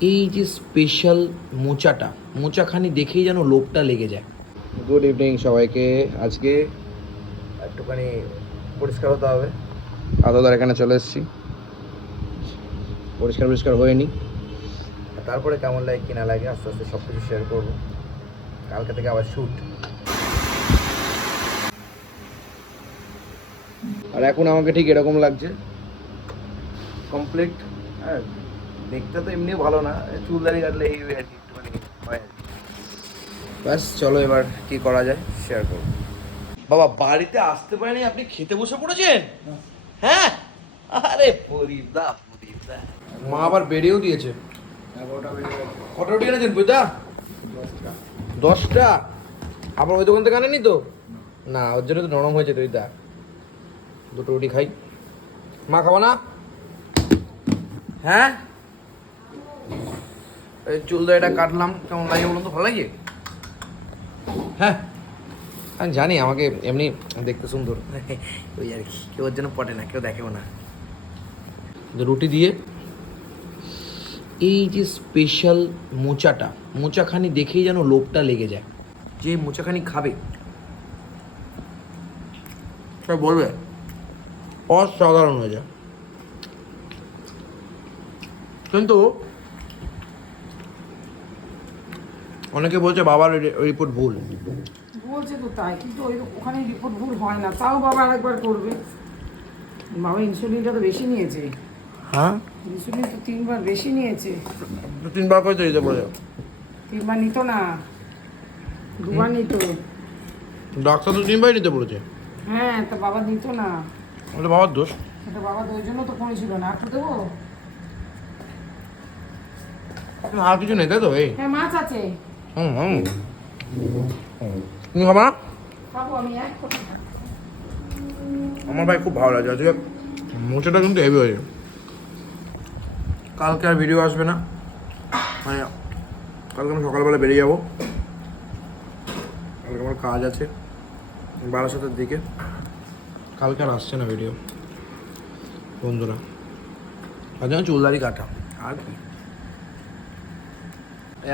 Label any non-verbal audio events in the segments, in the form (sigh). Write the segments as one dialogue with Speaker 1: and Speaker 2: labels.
Speaker 1: এই যে স্পেশাল মোচাটা, মোচাখানি দেখেই যেন লোভটা লেগে যায়। গুড ইভিনিং সবাইকে, আজকে একটুখানি পরিষ্কার হতে হবে। আদাদার এখানে চলে এসেছি। পরিষ্কার পরিষ্কার হয়নি। তারপরে কেমন লাগে, কি না লাগে, আস্তে আস্তে সব কিছু শেয়ার করব। কালকে থেকে আবার শ্যুট আর এখন আমাকে ঠিক এরকম লাগছে। কমপ্লিট হ্যাঁ। দেখতে তো এমনি ভালো না চুল দাড়ি কাটলে এই আর কি একটুখানি হয় আর ব্যাস চলো এবার কি করা যায় শেয়ার করব। বাবা বাড়িতে আসতে পারেনি আপনি খেতে বসে পড়েছেন? হ্যাঁ? আরে পরিদা পরিদা মা আবার বেড়েও দিয়েছে। কত রুটি এনেছেন পরিদা দশটা। আবার ওই দোকান থেকে আনেনি তো? না ওর জন্য তো নরম হয়েছে দইটা দুটো রুটি খাই। মা খাব না? হ্যাঁ? চুল এটা কাটলাম। কেমন লাগে বলুন তো? ভালো লাগে? হ্যাঁ। আমি জানি আমাকে এমনি দেখতে সুন্দর। (laughs) ওই আর কি কেউ ওর জন্য পটে না কেউ দেখেও না। রুটি দিয়ে এই যে স্পেশাল মোচাটা মোচাখানি দেখেই যেন লোভটা লেগে যায়। যে মোচাখানি খাবে সে বলবে অসাধারণ হয়ে যায়। কিন্তু অনেকে বলছে বাবার রিপোর্ট ভুল।
Speaker 2: বলছে তো তাই কিন্তু ওই ওখানে রিপোর্ট ভুল হয় না তাও বাবা আরেকবার করবে। বাবা ইনসুলিনটা তো বেশি নিয়েছে।
Speaker 1: হ্যাঁ?
Speaker 2: ইনসুলিন তো তিনবার বেশি নিয়েছে।
Speaker 1: দু তিনবার করে তো দিতে বলে।
Speaker 2: তিনবার নিত না দুবার নিত।
Speaker 1: ডাক্তার তো তিনবার নিতে বলেছে।
Speaker 2: হ্যাঁ তা বাবা নিত না।
Speaker 1: ওটা বাবার দোষ?
Speaker 2: সেটা বাবা ওই জন্য তো কমেছিল না একটু দেবো?
Speaker 1: আর কিছু নেই তাই তো এই?
Speaker 2: হ্যাঁ মাছ আছে।
Speaker 1: হুম হুম। তুমি খাবা না?
Speaker 2: খাব? আমি এক ফোঁটা খাব।
Speaker 1: আমার ভাই খুব ভালো লাগছে আজকে মোচাটা কিন্তু হেভি হয়েছে কালকে আর ভিডিও আসবে না। মানে কালকে আমি সকালবেলা বেরিয়ে যাব। কালকে আমার কাজ আছে বারাসাতের দিকে। কালকে আর আসছে না ভিডিও বন্ধুরা। আজ চুলদারি কাটা। আর কি?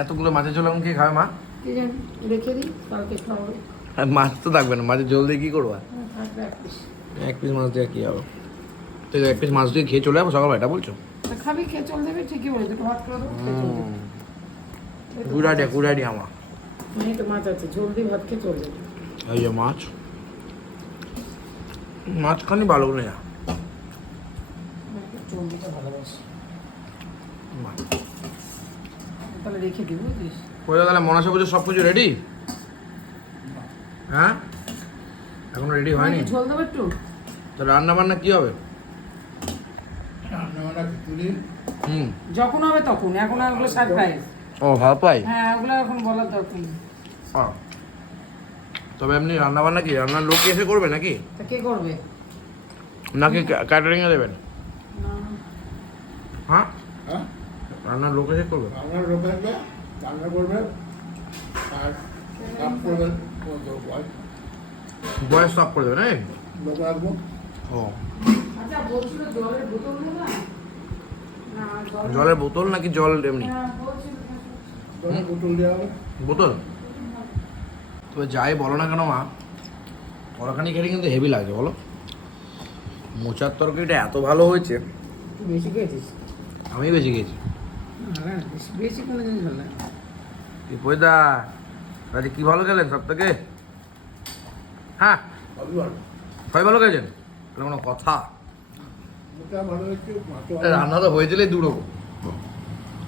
Speaker 1: এতগুলো মাছের ঝোল এখন কি খাবে মা?
Speaker 2: রেখে দিই কালকে খাওয়াবে।
Speaker 1: আর মাছ তো থাকবে না মাছের ঝোল দিয়ে কী করব? আর?
Speaker 2: হ্যাঁ, এক পিস।
Speaker 1: এক পিস মাছ দিয়ে কী হবে? তো এক পিস মাছ দিয়ে খেয়ে চলে যাব সকালবেলা এটা বলছো?
Speaker 2: তা খাবি খেয়ে চল দেবে ঠিকই বলে দুটো ভাত করে দেবো এই তো মাছ আছে ঝোল দিয়ে ভাত খেয়ে চল দেবে
Speaker 1: এই যে মাছ। মাছখানি ভালো করে না
Speaker 2: ভালোবাসি। তাহলে রেখে দিই বুঝলিস?
Speaker 1: কোথায় তাহলে মনসা পুজো সব কিছু রেডি হ্যাঁ? এখনও রেডি হয়নি?
Speaker 2: ঝোল দেবো একটু?
Speaker 1: তো রান্না বান্না কি হবে? হুম।
Speaker 2: যখন হবে তখন। এখন আর ওগুলো সারপ্রাইজ
Speaker 1: ও ভালো পাই।
Speaker 2: হ্যাঁ ওগুলো এখন বলার দরকার নেই।
Speaker 1: তবে এমনি রান্না বান্না কি? রান্নার লোক এসে করবে নাকি?
Speaker 2: তা কে করবে?
Speaker 1: নাকি ক্যাটারিংয়ে দেবেন? হ্যাঁ
Speaker 3: হ্যাঁ?
Speaker 1: রান্নার লোক এসে করবে?
Speaker 3: রান্নার লোক আসবে রান্না করবে আর কাপ করবে
Speaker 1: বয়স সব করে দেবে না
Speaker 3: লোক রাখব।
Speaker 1: ও।
Speaker 2: আচ্ছা বলছিল জলের বোতল
Speaker 1: নাকি জল এমনি?
Speaker 2: হ্যাঁ
Speaker 3: বোতল দেওয়া হবে।
Speaker 1: বোতল? তবে যাই বলো না কেন মা পরাখানি খেলে কিন্তু হেভি লাগছে বলো। মোচার তরকারিটা এত ভালো হয়েছে।
Speaker 2: তুই বেশি খেয়েছিস?
Speaker 1: আমি বেশি খেয়েছি।
Speaker 2: বেশি- বেশি কোনো জিনিস ভালো লাগে
Speaker 1: পয়দা আজকে কি ভালো খেলেন সব থেকে? হ্যাঁ?
Speaker 3: সবই ভালো
Speaker 1: খেয়েছেন এটা কোনো কথা। রান্না তো হয়েছিলই দু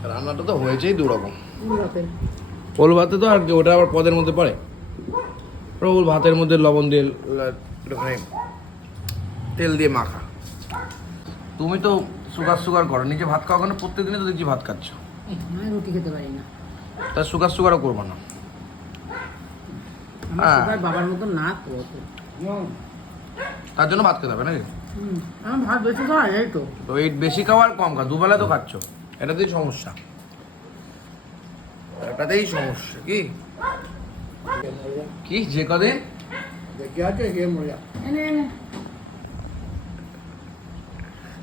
Speaker 1: রান্নাটা তো হয়েছেই দু রকম ওল ভাতে তো আর কি, ওটা আবার পদের মধ্যে পড়ে। ওল ভাতের মধ্যে লবণ দিয়ে তেল দিয়ে মাখা। তুমি তো সুগার সুগার করো। নিজে ভাত খাওয়া কেন? প্রত্যেকদিনই তো দেখছি ভাত খাচ্ছ।
Speaker 2: আমি রুটি খেতে পারি না।
Speaker 1: তা সুগার সুগারও করব না। হ্যাঁ।
Speaker 2: বাবার মতন না তো
Speaker 1: তার জন্য ভাত খেতে হবে নাকি?
Speaker 2: আমার ভাত বেশি খাওয়া এই তো।
Speaker 1: বেশি খাওয়ার কম দুবেলা তো খাচ্ছ। এটাতেই সমস্যা। এটাতেই সমস্যা কি? কি যে কদিন?
Speaker 3: দেখে আছে গিয়ে মজা।
Speaker 2: এনে এনে।